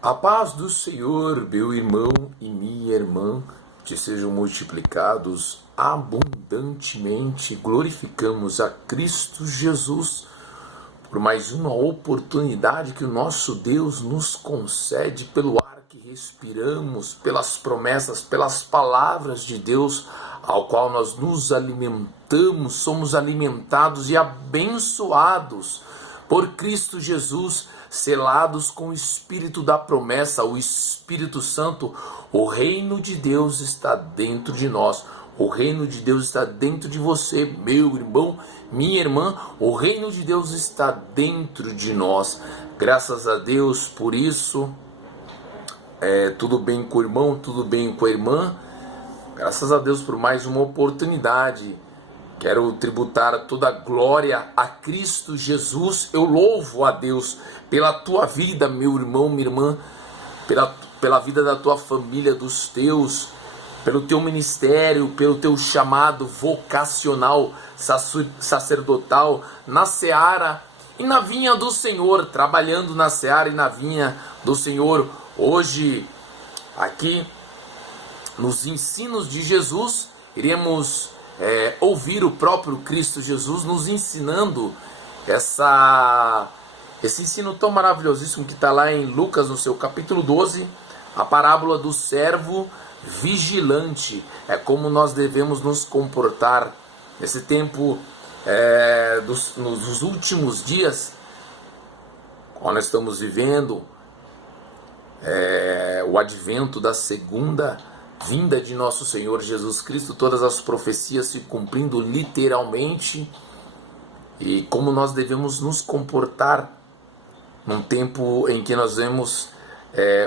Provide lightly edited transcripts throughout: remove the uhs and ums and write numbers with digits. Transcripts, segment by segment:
A paz do Senhor, meu irmão e minha irmã, te sejam multiplicados abundantemente. Glorificamos a Cristo Jesus por mais uma oportunidade que o nosso Deus nos concede pelo ar que respiramos, pelas promessas, pelas palavras de Deus, ao qual nós nos alimentamos, somos alimentados e abençoados por Cristo Jesus, selados com o Espírito da promessa, o Espírito Santo. O reino de Deus está dentro de nós. O reino de Deus está dentro de você, meu irmão, minha irmã. O reino de Deus está dentro de nós. Graças a Deus por isso. Tudo bem com o irmão, tudo bem com a irmã. Graças a Deus por mais uma oportunidade. Quero tributar toda a glória a Cristo Jesus. Eu louvo a Deus pela tua vida, meu irmão, minha irmã, pela vida da tua família, dos teus, pelo teu ministério, pelo teu chamado vocacional, sacerdotal, na seara e na vinha do Senhor, trabalhando na seara e na vinha do Senhor. Hoje, aqui, nos ensinos de Jesus, iremos ouvir o próprio Cristo Jesus nos ensinando esse ensino tão maravilhosíssimo que está lá em Lucas, no seu capítulo 12, a parábola do servo vigilante. É como nós devemos nos comportar nesse tempo, nos últimos dias, quando nós estamos vivendo o advento da segunda vinda de nosso Senhor Jesus Cristo, todas as profecias se cumprindo literalmente, e como nós devemos nos comportar num tempo em que nós vemos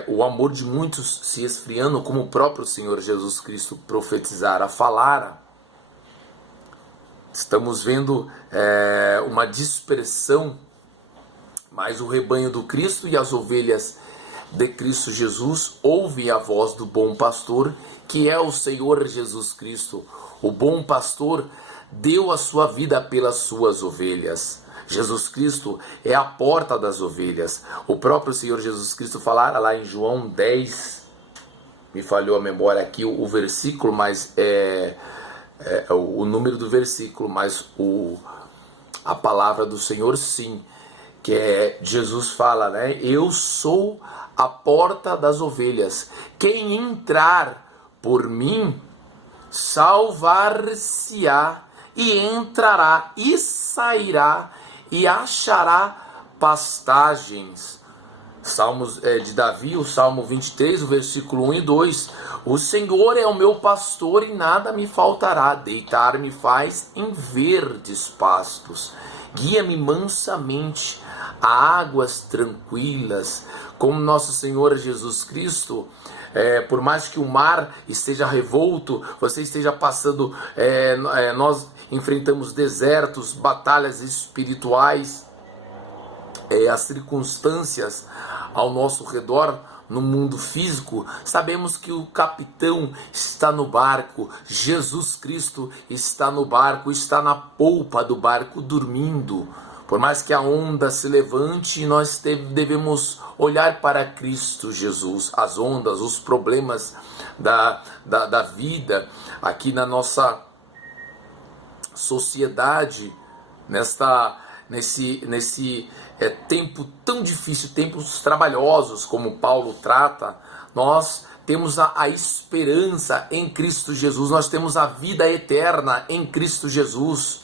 o amor de muitos se esfriando, como o próprio Senhor Jesus Cristo profetizara, falara. Estamos vendo uma dispersão, mas o rebanho do Cristo e as ovelhas de Cristo Jesus ouve a voz do bom pastor, que é o Senhor Jesus Cristo. O bom pastor deu a sua vida pelas suas ovelhas. Jesus Cristo é a porta das ovelhas. O próprio Senhor Jesus Cristo falara lá em João 10, me falhou a memória aqui o versículo, mas o número do versículo, mas a palavra do Senhor sim, que Jesus fala, né? Eu sou a porta das ovelhas. Quem entrar por mim, salvar-se-á, e entrará e sairá e achará pastagens. Salmos de Davi, o Salmo 23, o versículo 1 e 2. O Senhor é o meu pastor e nada me faltará. Deitar-me faz em verdes pastos. Guia-me mansamente a águas tranquilas. Como nosso Senhor Jesus Cristo, por mais que o mar esteja revolto, você esteja passando, nós enfrentamos desertos, batalhas espirituais, as circunstâncias ao nosso redor, no mundo físico, sabemos que o capitão está no barco, Jesus Cristo está no barco, está na polpa do barco dormindo. Por mais que a onda se levante, nós devemos olhar para Cristo Jesus. As ondas, os problemas da vida aqui na nossa sociedade, nesse tempo tão difícil, tempos trabalhosos, como Paulo trata, nós temos a esperança em Cristo Jesus, nós temos a vida eterna em Cristo Jesus.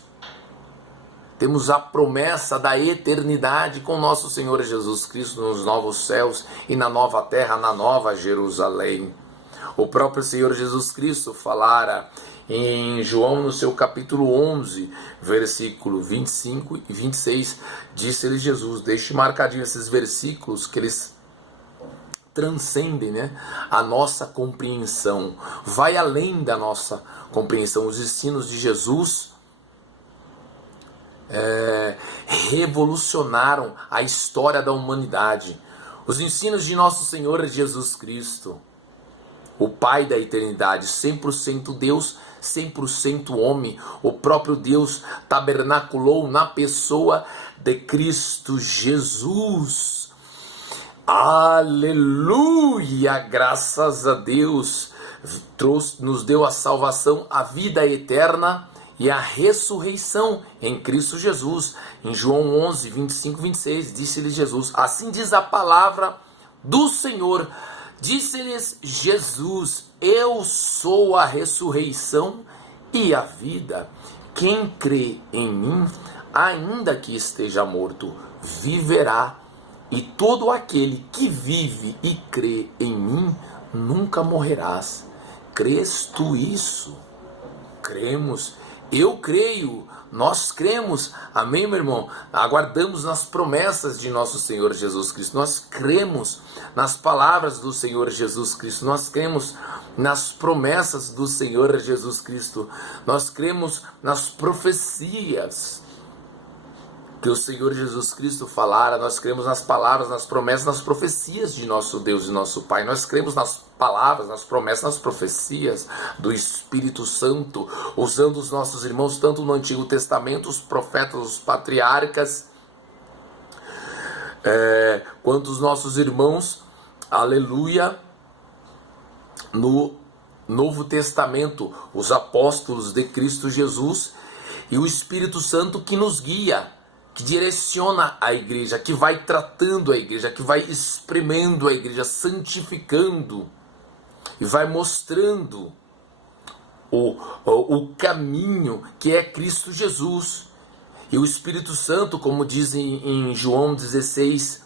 Temos a promessa da eternidade com nosso Senhor Jesus Cristo nos novos céus e na nova terra, na nova Jerusalém. O próprio Senhor Jesus Cristo falara em João, no seu capítulo 11, versículo 25 e 26, disse-lhe Jesus, deixe marcadinho esses versículos que eles transcendem, né, a nossa compreensão, vai além da nossa compreensão. Os ensinos de Jesus revolucionaram a história da humanidade. Os ensinos de nosso Senhor Jesus Cristo, o Pai da eternidade, 100% Deus, 100% homem, o próprio Deus tabernaculou na pessoa de Cristo Jesus. Aleluia! Graças a Deus, nos deu a salvação, a vida eterna e a ressurreição em Cristo Jesus. Em João 11, 25 e 26, disse-lhe Jesus: assim diz a palavra do Senhor. Disse-lhes Jesus: eu sou a ressurreição e a vida. Quem crê em mim, ainda que esteja morto, viverá. E todo aquele que vive e crê em mim, nunca morrerás. Crês tu isso? Cremos. Eu creio. Nós cremos. Amém, meu irmão? Aguardamos nas promessas de nosso Senhor Jesus Cristo. Nós cremos nas palavras do Senhor Jesus Cristo. Nós cremos nas promessas do Senhor Jesus Cristo. Nós cremos nas profecias que o Senhor Jesus Cristo falara. Nós cremos nas palavras, nas promessas, nas profecias de nosso Deus e nosso Pai. Nós cremos nas palavras, nas promessas, nas profecias do Espírito Santo, usando os nossos irmãos, tanto no Antigo Testamento, os profetas, os patriarcas, quanto os nossos irmãos, aleluia, no Novo Testamento, os apóstolos de Cristo Jesus e o Espírito Santo que nos guia, que direciona a igreja, que vai tratando a igreja, que vai espremendo a igreja, santificando e vai mostrando o caminho que é Cristo Jesus. E o Espírito Santo, como diz em João 16,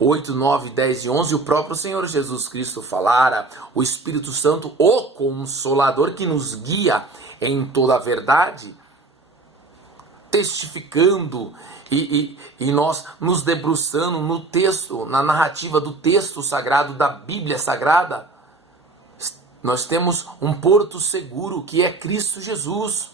8, 9, 10 e 11, o próprio Senhor Jesus Cristo falara, o Espírito Santo, o Consolador, que nos guia em toda a verdade, testificando e nós nos debruçando no texto, na narrativa do texto sagrado, da Bíblia Sagrada. Nós temos um porto seguro que é Cristo Jesus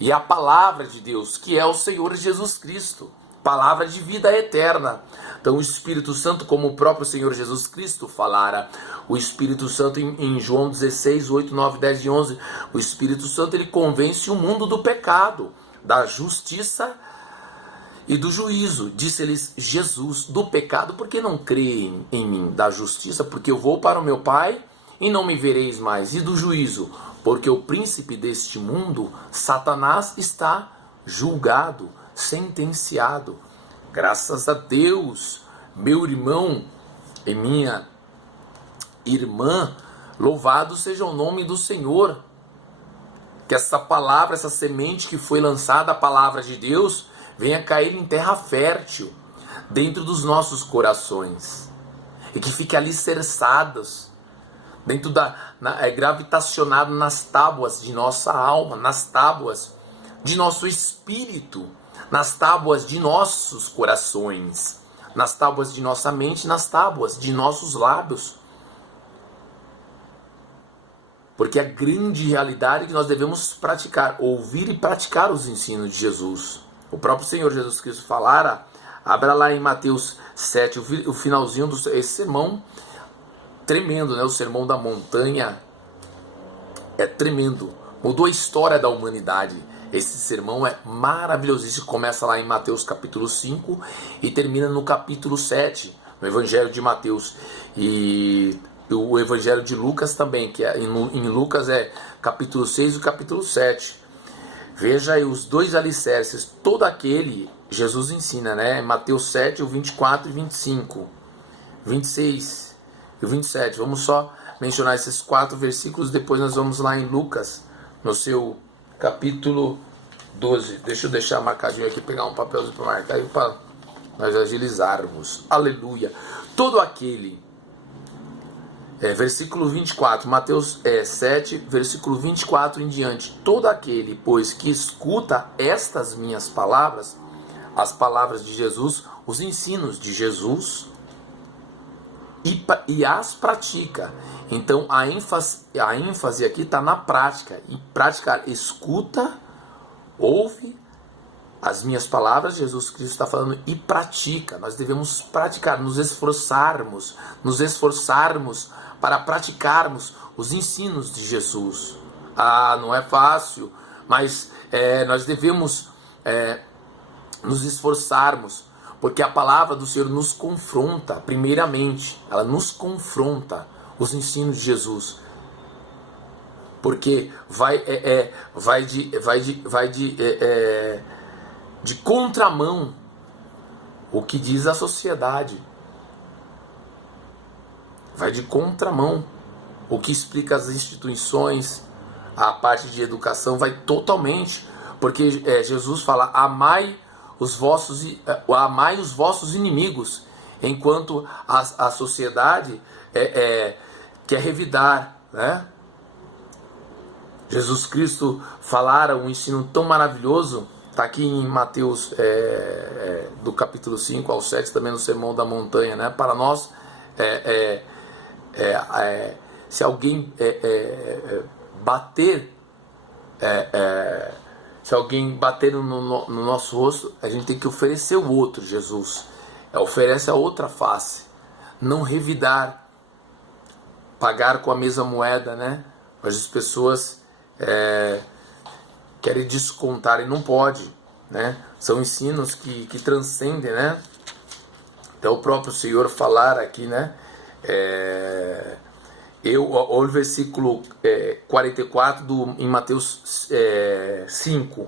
e a palavra de Deus, que é o Senhor Jesus Cristo, palavra de vida eterna. Então o Espírito Santo, como o próprio Senhor Jesus Cristo falara, o Espírito Santo em João 16, 8, 9, 10 e 11, o Espírito Santo ele convence o mundo do pecado, da justiça e do juízo. Disse-lhes Jesus: do pecado, porque não creem em mim; da justiça, porque eu vou para o meu Pai e não me vereis mais; e do juízo, porque o príncipe deste mundo, Satanás, está julgado, sentenciado. Graças a Deus, meu irmão e minha irmã, louvado seja o nome do Senhor. Que essa palavra, essa semente que foi lançada, a palavra de Deus, venha cair em terra fértil, dentro dos nossos corações, e que fique alicerçadas, dentro gravitacionado nas tábuas de nossa alma, nas tábuas de nosso espírito, nas tábuas de nossos corações, nas tábuas de nossa mente, nas tábuas de nossos lábios. Porque a grande realidade é que nós devemos praticar, ouvir e praticar os ensinos de Jesus. O próprio Senhor Jesus Cristo falara, abra lá em Mateus 7, o finalzinho desse sermão, tremendo, né? O sermão da montanha é tremendo, mudou a história da humanidade. Esse sermão é maravilhosíssimo, começa lá em Mateus capítulo 5 e termina no capítulo 7, no Evangelho de Mateus. E o Evangelho de Lucas também, que em Lucas é capítulo 6 e capítulo 7. Veja aí os dois alicerces, todo aquele, Jesus ensina, né? Mateus 7, o 24 e 25, 26 e 27. Vamos só mencionar esses 4 versículos, depois nós vamos lá em Lucas, no seu capítulo 12. Deixa eu deixar marcadinho aqui, pegar um papelzinho para marcar aí, para nós agilizarmos. Aleluia. Todo aquele... versículo 24, Mateus 7, versículo 24 em diante. Todo aquele, pois, que escuta estas minhas palavras, as palavras de Jesus, os ensinos de Jesus, e as pratica. Então a ênfase aqui está na prática. E praticar, escuta, ouve as minhas palavras, Jesus Cristo está falando, e pratica. Nós devemos praticar, nos esforçarmos para praticarmos os ensinos de Jesus. Não é fácil, mas nós devemos nos esforçarmos, Porque a palavra do Senhor nos confronta, primeiramente, ela nos confronta, os ensinos de Jesus. Porque vai de contramão o que diz a sociedade. Vai de contramão o que explica as instituições, a parte de educação, vai totalmente. Porque Jesus fala, amai os vossos inimigos, enquanto a sociedade quer revidar, né? Jesus Cristo falara um ensino tão maravilhoso, está aqui em Mateus, do capítulo 5 ao 7, também no Sermão da Montanha, né? Para nós, se alguém bater, se alguém bater no nosso rosto, a gente tem que oferecer o outro. Jesus oferece a outra face, não revidar, pagar com a mesma moeda, né? Mas as pessoas querem descontar e não pode, né? São ensinos que transcendem, né? Até o próprio Senhor falar aqui, né? Olha o versículo 44 em Mateus 5.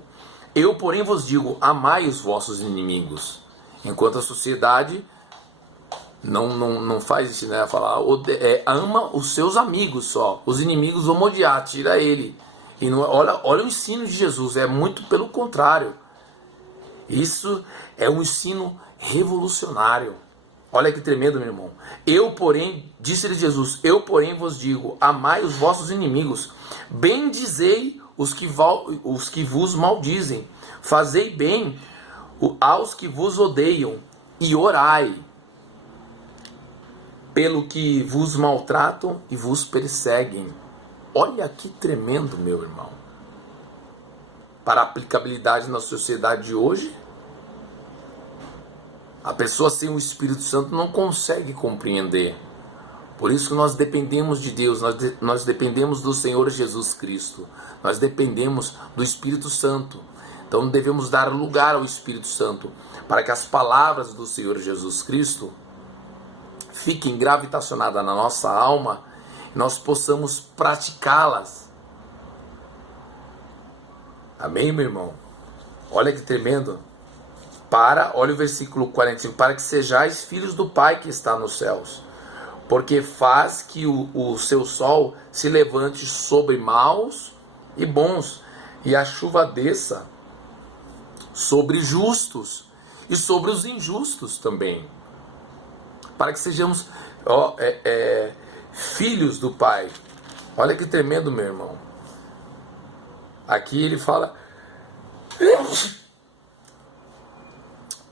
Eu, porém, vos digo, amai os vossos inimigos. Enquanto a sociedade não faz isso, né? Falar, ama os seus amigos só. Os inimigos vão odiar, tira ele. E não, olha o ensino de Jesus, é muito pelo contrário. Isso é um ensino revolucionário. Olha que tremendo, meu irmão. Disse-lhe Jesus, eu, porém, vos digo, amai os vossos inimigos, bendizei os que vos maldizem, fazei bem aos que vos odeiam, e orai pelo que vos maltratam e vos perseguem. Olha que tremendo, meu irmão. Para a aplicabilidade na sociedade de hoje, a pessoa sem o Espírito Santo não consegue compreender. Por isso que nós dependemos de Deus, nós dependemos do Senhor Jesus Cristo. Nós dependemos do Espírito Santo. Então devemos dar lugar ao Espírito Santo para que as palavras do Senhor Jesus Cristo fiquem gravitacionadas na nossa alma e nós possamos praticá-las. Amém, meu irmão? Olha que tremendo. Olha o versículo 45, para que sejais filhos do Pai que está nos céus, porque faz que o seu sol se levante sobre maus e bons, e a chuva desça sobre justos e sobre os injustos também, para que sejamos filhos do Pai. Olha que tremendo, meu irmão. Aqui ele fala...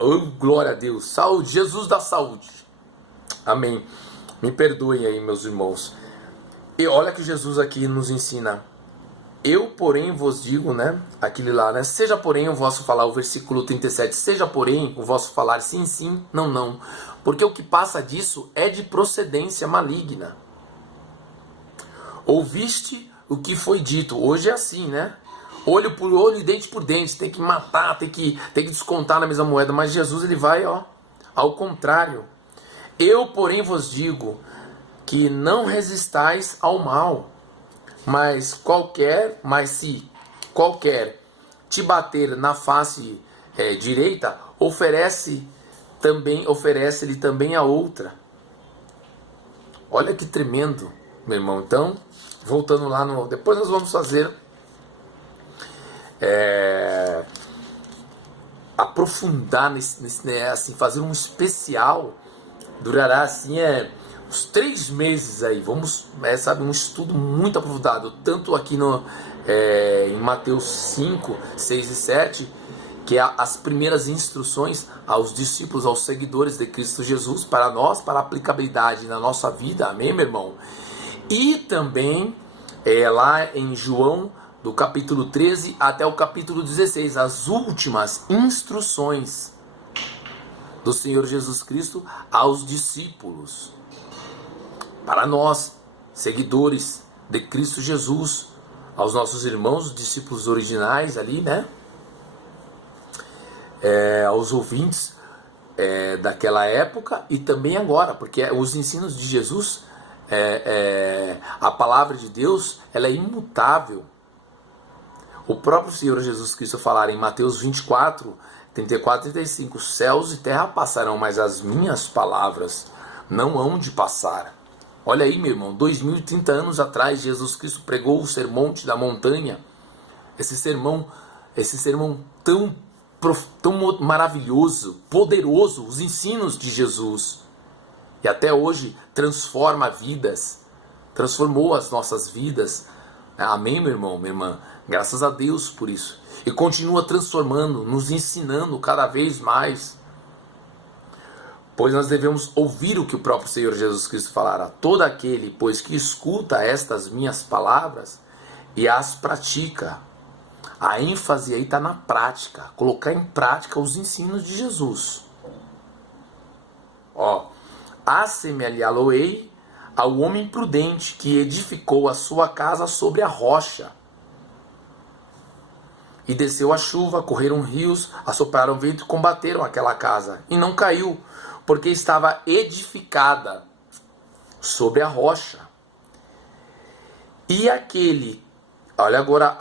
Oh, glória a Deus, saúde, Jesus dá saúde, amém. Me perdoem aí, meus irmãos. E olha que Jesus aqui nos ensina. Eu, porém, vos digo, né, aquele lá, né, seja porém o vosso falar, o versículo 37, seja porém o vosso falar sim, sim, não, não, porque o que passa disso é de procedência maligna. Ouviste o que foi dito, hoje é assim, né? Olho por olho e dente por dente, tem que matar, tem que descontar na mesma moeda, mas Jesus ele vai ao contrário. Eu, porém, vos digo que não resistais ao mal, mas se qualquer te bater na face direita, oferece-lhe também a outra. Olha que tremendo, meu irmão. Então, voltando lá depois nós vamos fazer aprofundar assim, fazer um especial, durará assim uns 3 meses aí, vamos, um estudo muito aprofundado, tanto aqui em Mateus 5, 6 e 7, que é as primeiras instruções aos discípulos, aos seguidores de Cristo Jesus, para nós, para a aplicabilidade na nossa vida, amém, meu irmão? E também lá em João, do capítulo 13 até o capítulo 16, as últimas instruções do Senhor Jesus Cristo aos discípulos. Para nós, seguidores de Cristo Jesus, aos nossos irmãos, discípulos originais ali, né? Aos ouvintes, daquela época e também agora, porque os ensinos de Jesus, a palavra de Deus, ela é imutável. O próprio Senhor Jesus Cristo falar em Mateus 24, 34 e 35, céus e terra passarão, mas as minhas palavras não hão de passar. Olha aí, meu irmão, 2030 anos atrás, Jesus Cristo pregou o sermão da montanha, esse sermão tão maravilhoso, poderoso, os ensinos de Jesus. E até hoje transforma vidas, transformou as nossas vidas. Amém, meu irmão, minha irmã? Graças a Deus por isso. E continua transformando, nos ensinando cada vez mais. Pois nós devemos ouvir o que o próprio Senhor Jesus Cristo falara. Todo aquele, pois, que escuta estas minhas palavras e as pratica. A ênfase aí está na prática. Colocar em prática os ensinos de Jesus. Assemelhá-lo-ei ao homem prudente que edificou a sua casa sobre a rocha. E desceu a chuva, correram rios, assopraram vento e combateram aquela casa. E não caiu, porque estava edificada sobre a rocha. E aquele, olha agora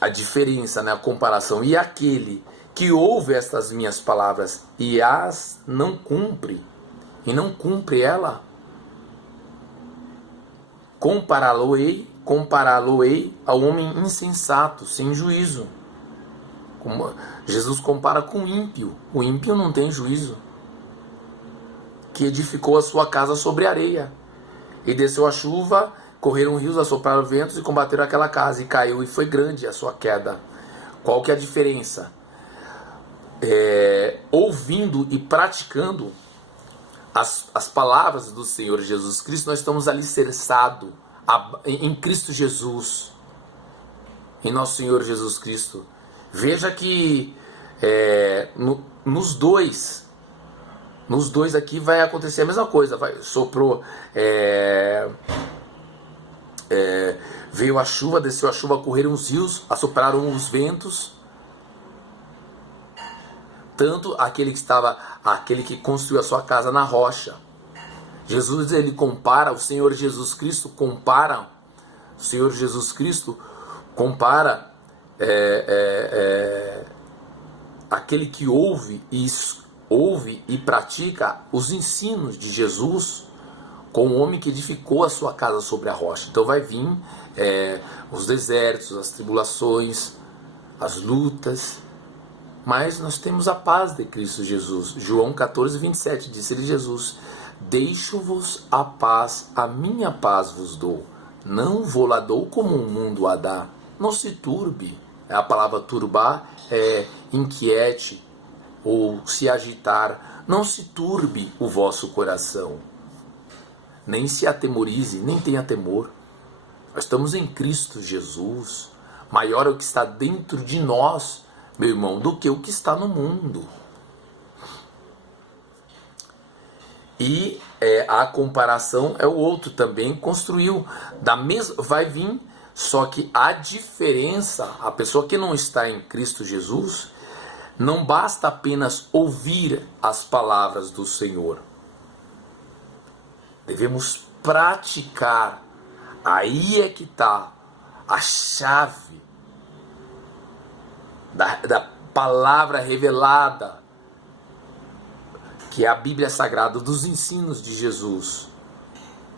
a diferença, né, a comparação. E aquele que ouve estas minhas palavras e as não cumpre, e não cumpre ela, compará-lo-ei ao homem insensato, sem juízo. Jesus compara com o ímpio. O ímpio não tem juízo. Que edificou a sua casa sobre areia. E desceu a chuva, correram rios, assopraram ventos e combateram aquela casa. E caiu, e foi grande a sua queda. Qual que é a diferença? Ouvindo e praticando as palavras do Senhor Jesus Cristo, nós estamos alicerçados em Cristo Jesus, em nosso Senhor Jesus Cristo. Veja que nos dois aqui vai acontecer a mesma coisa. Soprou, veio a chuva, desceu a chuva, correram os rios, assopraram os ventos. Tanto aquele que construiu a sua casa na rocha. Jesus, ele compara, o Senhor Jesus Cristo compara aquele que ouve e pratica os ensinos de Jesus com o homem que edificou a sua casa sobre a rocha. Então vai vir os desertos, as tribulações, as lutas, mas nós temos a paz de Cristo Jesus. João 14, 27, disse-lhe Jesus: deixo-vos a paz, a minha paz vos dou. Não vou lá dou como o mundo a dá. Não se turbe. A palavra turbar é inquiete ou se agitar. Não se turbe o vosso coração. Nem se atemorize, nem tenha temor. Nós estamos em Cristo Jesus. Maior é o que está dentro de nós, meu irmão, do que o que está no mundo. E a comparação é o outro também construiu da mesma, vai vir, só que a diferença, a pessoa que não está em Cristo Jesus, não basta apenas ouvir as palavras do Senhor. Devemos praticar. Aí é que está a chave da palavra revelada, que é a Bíblia Sagrada, dos ensinos de Jesus.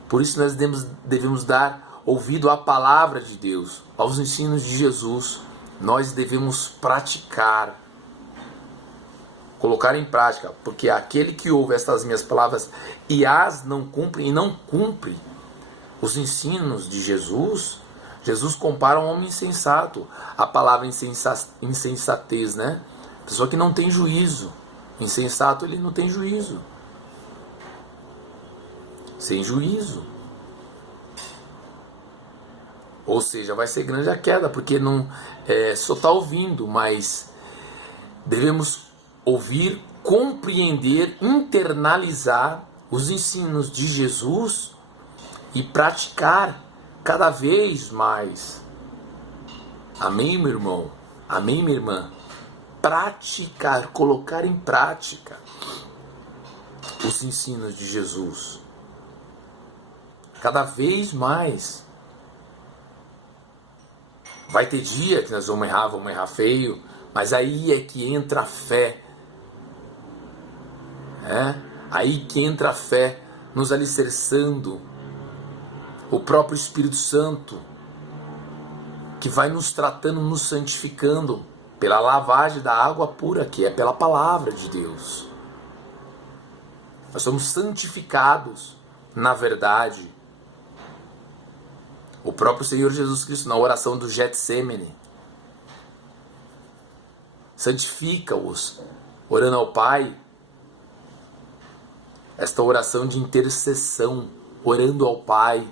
Por isso nós devemos dar ouvido à palavra de Deus, aos ensinos de Jesus. Nós devemos praticar, colocar em prática, porque aquele que ouve estas minhas palavras e as não cumpre, e não cumpre os ensinos de Jesus, Jesus compara um homem insensato. A palavra insensatez, né? Pessoa que não tem juízo. Insensato, ele não tem juízo. Sem juízo. Ou seja, vai ser grande a queda, porque não só está ouvindo, mas devemos ouvir, compreender, internalizar os ensinos de Jesus e praticar cada vez mais. Amém, meu irmão? Amém, minha irmã? praticar, colocar em prática os ensinos de Jesus. Cada vez mais. Vai ter dia que nós vamos errar feio, mas aí é que entra a fé. Aí que entra a fé, nos alicerçando. O próprio Espírito Santo, que vai nos tratando, nos santificando, pela lavagem da água pura, que é pela palavra de Deus. Nós somos santificados na verdade. O próprio Senhor Jesus Cristo, na oração do Getsêmene, santifica-os, orando ao Pai, esta oração de intercessão, orando ao Pai,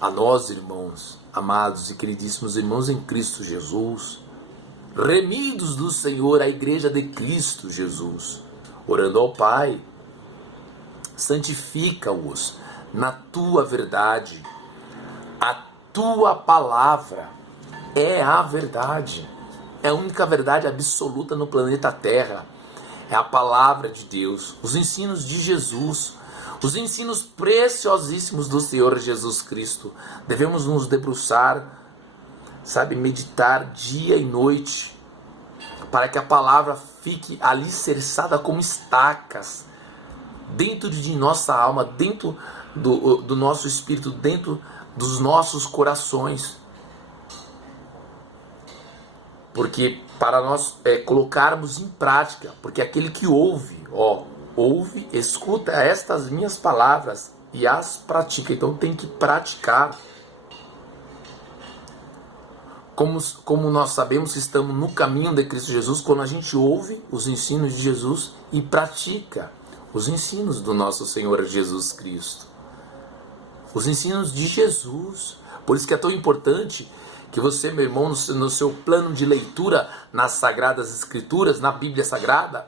a nós, irmãos, amados e queridíssimos irmãos em Cristo Jesus, remidos do Senhor, a igreja de Cristo Jesus, orando ao Pai, santifica-os na tua verdade. A tua palavra é a verdade, é a única verdade absoluta no planeta Terra, é a palavra de Deus, os ensinos de Jesus, os ensinos preciosíssimos do Senhor Jesus Cristo. Devemos nos debruçar, meditar dia e noite, para que a palavra fique alicerçada como estacas, dentro de nossa alma, dentro do nosso espírito, dentro dos nossos corações. Porque para nós colocarmos em prática, porque aquele que ouve, escuta estas minhas palavras e as pratica, então tem que praticar. Como nós sabemos que estamos no caminho de Cristo Jesus, quando a gente ouve os ensinos de Jesus e pratica os ensinos do nosso Senhor Jesus Cristo. Os ensinos de Jesus. Por isso que é tão importante que você, meu irmão, no seu plano de leitura nas Sagradas Escrituras, na Bíblia Sagrada,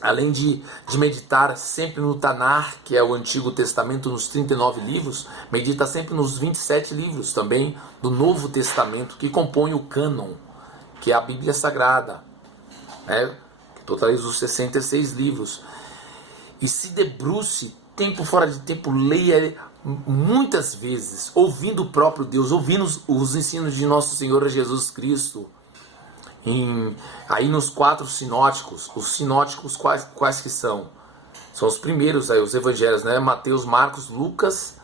além de meditar sempre no Tanar, que é o Antigo Testamento, nos 39 livros, medita sempre nos 27 livros também do Novo Testamento, que compõem o cânon, que é a Bíblia Sagrada, que totaliza os 66 livros. E se debruce, tempo fora de tempo, leia muitas vezes, ouvindo o próprio Deus, ouvindo os ensinos de nosso Senhor Jesus Cristo. Aí nos 4 sinóticos, os sinóticos quais que são? São os primeiros aí, os evangelhos, Mateus, Marcos, Lucas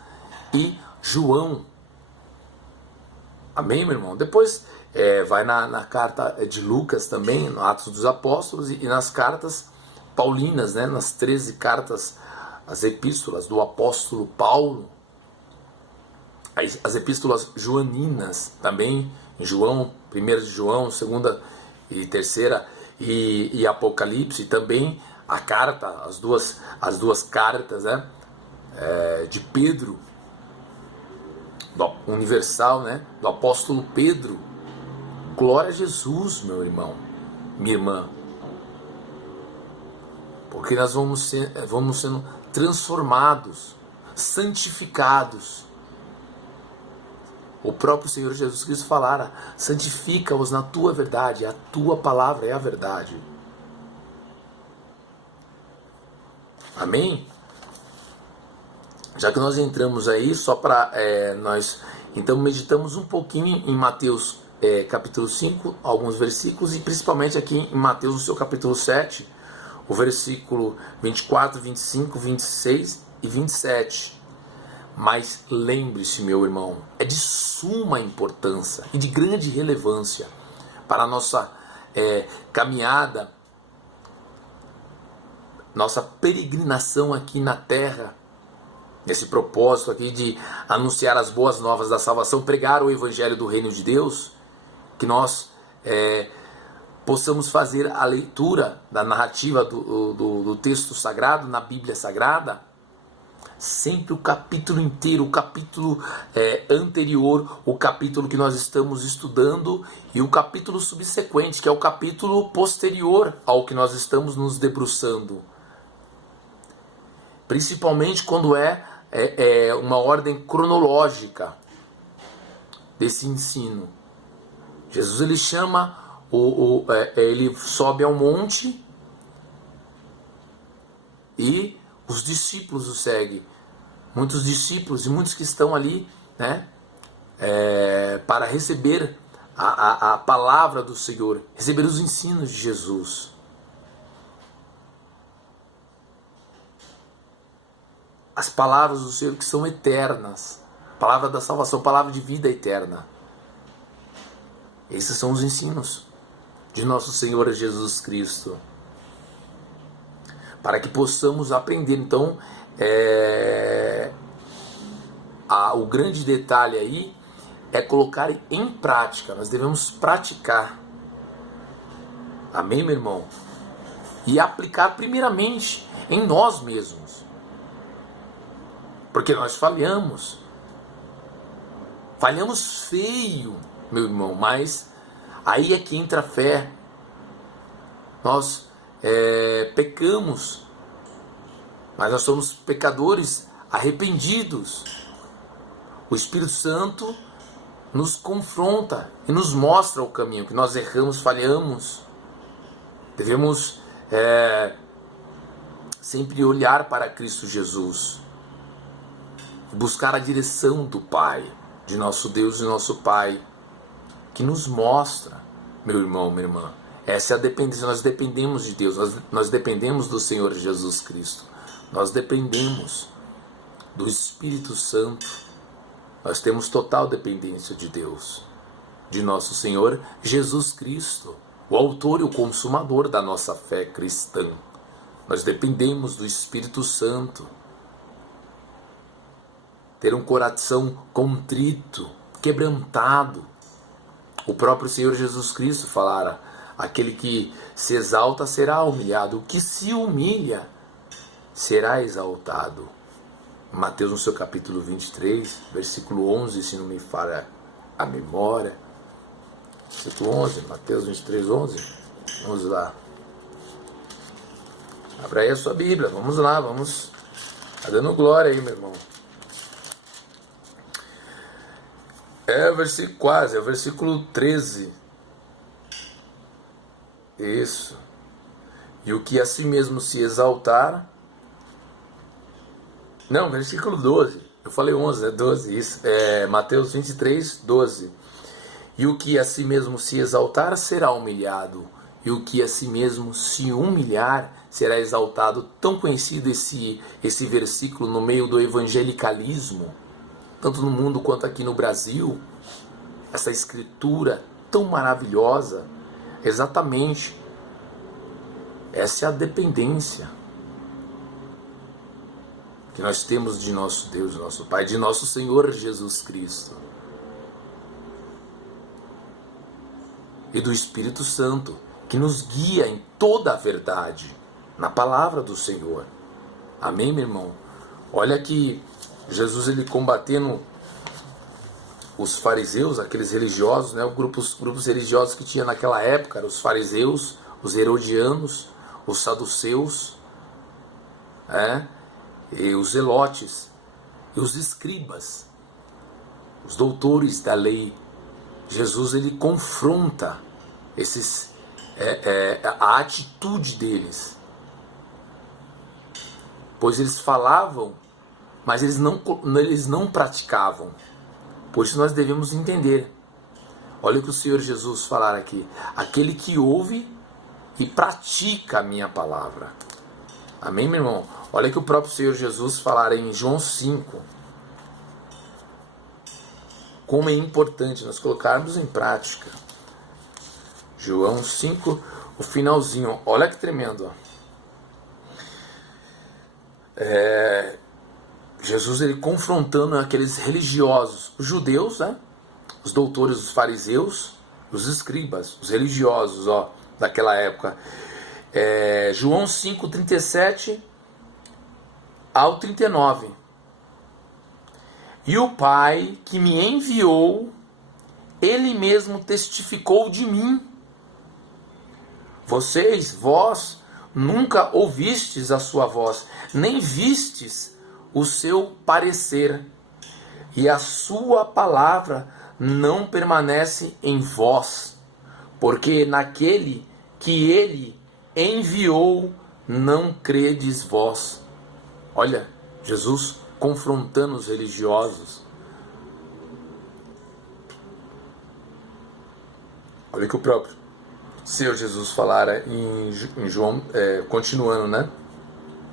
e João. Amém, meu irmão? Depois vai na carta de Lucas também, no Atos dos Apóstolos, e nas cartas paulinas, nas 13 cartas, as epístolas do apóstolo Paulo, as epístolas joaninas também, em João, 1 de João, 2 e 3 e Apocalipse, e também a carta, as duas cartas de Pedro, do universal, do apóstolo Pedro. Glória a Jesus, meu irmão, minha irmã, porque nós vamos sendo transformados, santificados. O próprio Senhor Jesus Cristo falara: santifica-os na tua verdade, a tua palavra é a verdade. Amém? Já que nós entramos aí, só para nós então meditamos um pouquinho em Mateus capítulo 5, alguns versículos, e principalmente aqui em Mateus, no seu capítulo 7, o versículo 24, 25, 26 e 27. Mas lembre-se, meu irmão, é de suma importância e de grande relevância para a nossa caminhada, nossa peregrinação aqui na terra, nesse propósito aqui de anunciar as boas novas da salvação, pregar o evangelho do reino de Deus, que nós possamos fazer a leitura da narrativa do texto sagrado, na Bíblia Sagrada, sempre o capítulo inteiro, o capítulo anterior, o capítulo que nós estamos estudando e o capítulo subsequente, que é o capítulo posterior ao que nós estamos nos debruçando. Principalmente quando é uma ordem cronológica desse ensino. Jesus ele chama ele sobe ao monte e os discípulos o seguem. Muitos discípulos e muitos que estão ali, né, para receber a palavra do Senhor, receber os ensinos de Jesus. As palavras do Senhor que são eternas, palavra da salvação, palavra de vida eterna. Esses são os ensinos de nosso Senhor Jesus Cristo, para que possamos aprender. Então, o grande detalhe aí é colocar em prática. Nós devemos praticar. Amém, meu irmão? E aplicar primeiramente em nós mesmos. Porque nós falhamos. Falhamos feio, meu irmão, mas aí é que entra a fé. Nós pecamos, mas nós somos pecadores arrependidos. O Espírito Santo nos confronta e nos mostra o caminho, que nós erramos, falhamos. Devemos sempre olhar para Cristo Jesus, buscar a direção do Pai, de nosso Deus e nosso Pai, que nos mostra, meu irmão, minha irmã. Essa é a dependência. Nós dependemos de Deus, nós dependemos do Senhor Jesus Cristo, nós dependemos do Espírito Santo. Nós temos total dependência de Deus, de nosso Senhor Jesus Cristo, o autor e o consumador da nossa fé cristã. Nós dependemos do Espírito Santo. Ter um coração contrito, quebrantado. O próprio Senhor Jesus Cristo falara: aquele que se exalta será humilhado, o que se humilha será exaltado. Mateus, no seu capítulo 23, versículo 11, se não me falha a memória. Versículo 11, Mateus 23, 11. Vamos lá. Abra aí a sua Bíblia, vamos lá, vamos. Tá dando glória aí, meu irmão. É o versículo 13. Isso. E o que a si mesmo se exaltar... Não, versículo 12. Eu falei 11, é 12. Isso. Mateus 23, 12. E o que a si mesmo se exaltar será humilhado, e o que a si mesmo se humilhar será exaltado. Tão conhecido esse versículo no meio do evangelicalismo, tanto no mundo quanto aqui no Brasil. Essa escritura tão maravilhosa. Exatamente. Essa é a dependência que nós temos de nosso Deus, nosso Pai, de nosso Senhor Jesus Cristo. E do Espírito Santo, que nos guia em toda a verdade, na palavra do Senhor. Amém, meu irmão? Olha que Jesus, ele combatendo os fariseus, aqueles religiosos, né, grupos religiosos que tinha naquela época, eram os fariseus, os herodianos, os saduceus, e os zelotes, e os escribas, os doutores da lei. Jesus, ele confronta a atitude deles, pois eles falavam, mas eles não praticavam. Por isso nós devemos entender. Olha o que o Senhor Jesus falar aqui: aquele que ouve e pratica a minha palavra. Amém, meu irmão? Olha que o próprio Senhor Jesus falar em João 5. Como é importante nós colocarmos em prática. João 5, o finalzinho. Olha que tremendo. Jesus, ele confrontando aqueles religiosos, os judeus, né? Os doutores, os fariseus, os escribas, os religiosos, daquela época. João 5, 37 ao 39. E o Pai que me enviou, ele mesmo testificou de mim. Vós nunca ouvistes a sua voz, nem vistes o seu parecer, e a sua palavra não permanece em vós, porque naquele que ele enviou não credes vós. Olha, Jesus confrontando os religiosos. Olha que o próprio Senhor Jesus falara em João, continuando, né?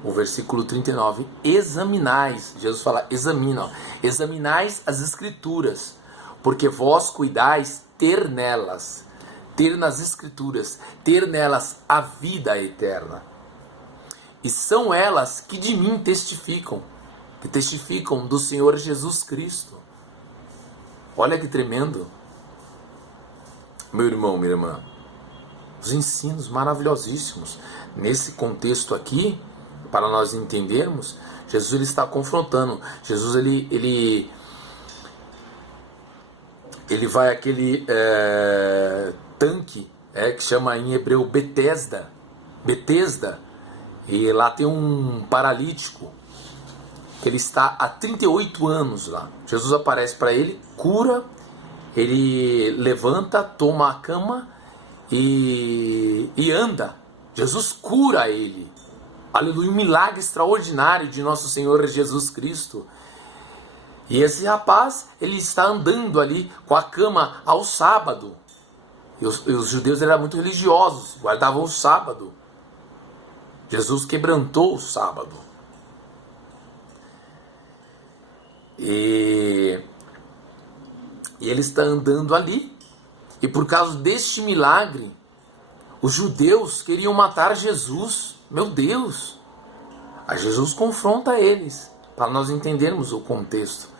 O versículo 39. Examinais, Jesus fala, examinais as Escrituras, porque vós cuidais ter nelas, ter nas Escrituras, ter nelas a vida eterna. E são elas que de mim testificam, que testificam do Senhor Jesus Cristo. Olha que tremendo. Meu irmão, minha irmã, os ensinos maravilhosíssimos. Nesse contexto aqui, para nós entendermos, Jesus ele está confrontando. Jesus ele vai àquele tanque que chama em hebreu Betesda, e lá tem um paralítico que ele está há 38 anos lá. Jesus aparece para ele, cura, ele levanta, toma a cama e anda. Jesus cura ele. Aleluia, um milagre extraordinário de nosso Senhor Jesus Cristo. E esse rapaz, ele está andando ali com a cama ao sábado. E os judeus eram muito religiosos, guardavam o sábado. Jesus quebrantou o sábado. E ele está andando ali. E por causa deste milagre, os judeus queriam matar Jesus. Meu Deus! Aí Jesus confronta eles, para nós entendermos o contexto.